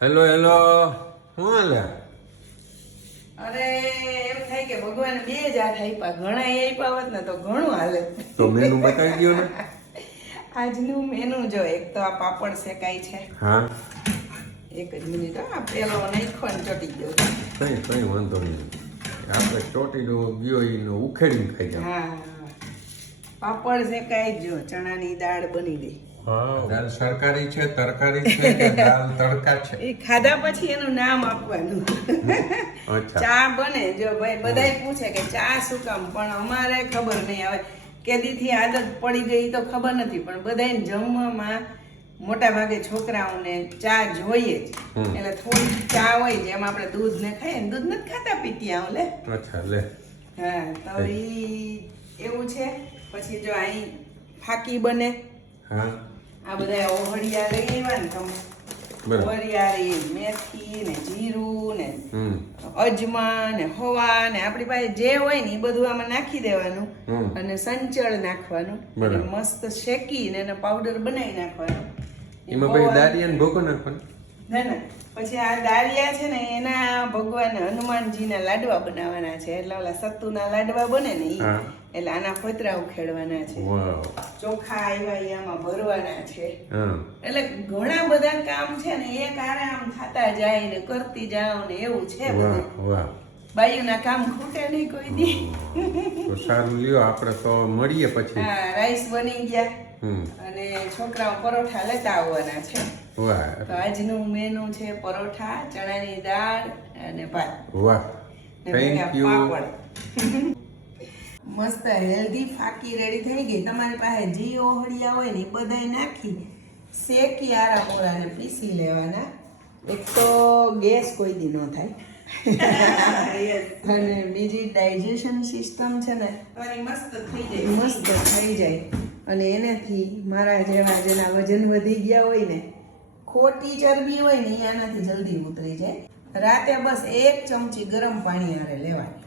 Hello hello, શું હાલે? અરે એમ થાય કે ભગવાન બે જ હાથ આપ્યા, ઘણા આપ્યા હોત ને તો ઘણું હાલે. તો મેનુ બતાવી દો ને. આજનું મેનુ જો, એક તો આ પાપડ શેકાય છે. હા, એક જ મિનિટ, આ પેલો નાખ્યો ને ચોટી ગયો. કઈ વાંધો નહીં. આપણે ચોટીનો ગયો એનો ઉખેડીને ખાઈ જાવ. હા, પાપડ શેકાય જો, ચણાની દાળ બની ગઈ. દાલ સરકારી છે, તરકારી છે કે દાલ તડકા છે? એ ખાધા પછી એનું નામ આપવાનું. અચ્છા. ચા બને જો ભાઈ, બધાય પૂછે કે ચા શું કામ, પણ અમારે ખબર નહીં. હવે કેદીથી આદત પડી ગઈ તો ખબર નથી, પણ બધાય જમવામાં મોટા ભાગે છોકરાઓને ચા જોઈએ જ. એટલે થોડી ચા હોય, જેમ આપણે દૂધ ને ખાઈએ ને, દૂધ નથી ખાતા પીતિયા લે. અચ્છા લે. હા, તો એવું છે. પછી જો અહીં ફાકી બને. હા, આ બધા ઓહળિયા લઈ આવ્યા ને તમે, બરાબર. વરિયાળી, મેથી ને જીરું ને હમ અજમા ને હવા ને આપણી પાસે જે હોય ને એ બધું આમાં નાખી દેવાનું. હમ. અને સંચળ નાખવાનું. બરાબર. અને મસ્ત શેકીને એનો પાવડર બનાવી નાખવાનો. એમાં પછી દાળિયા ને ભોગો નાખવાનો. ના ના, પછી આ દાળિયા છે ને એના ભગવાન હનુમાનજીના લાડવા બનાવવાના છે. એટલે ઓલા સત્તુના લાડવા બને ને ઈ. હા. એટલે આના ફતરા ઉખેડવાના છે. વાવ. ચોખા આવ્યા ઈ આમાં ભરવાના છે. હા. એટલે ઘણા બધા કામ છે ને, એક આરામ થતા જાય ને કરતી જાવ ને એવું છે વાહ બધું. વાહ. બાયુના કામ ખૂટે નહીં કોઈ દી. તો સારું લ્યો, આપણે તો મળીએ પછી. હા, રાઈસ બની ગયા હમ. અને છોકરાઓ પરોઠા લેતા આવવાના છે. વાહ તો આજનું મેનુ છે પરોઠા, ચણાની દાળ અને ભાત વાહ. ને થેન્ક ભેગા યુ. પાપડ. મસ્ત હેલ્ધી ફાકી રેડી થઈ ગઈ. તમારી પાસે જી ઓહળિયા હોય ને એ બધાય નાખી શેકી આરા પોરાને પીસી લેવાના. એક તો ગેસ કોઈ દી ન થાય અને બીજી ડાયજેશન સિસ્ટમ છે ને તમારી મસ્ત થઈ જાય. અને એનાથી મારા જેવા જેના વજન વધી ગયા હોય ને, ખોટી ચરબી હોય ને, એ આનાથી જલ્દી ઉતરી જાય. રાતે બસ 1 ચમચી ગરમ પાણી હારે લેવાની.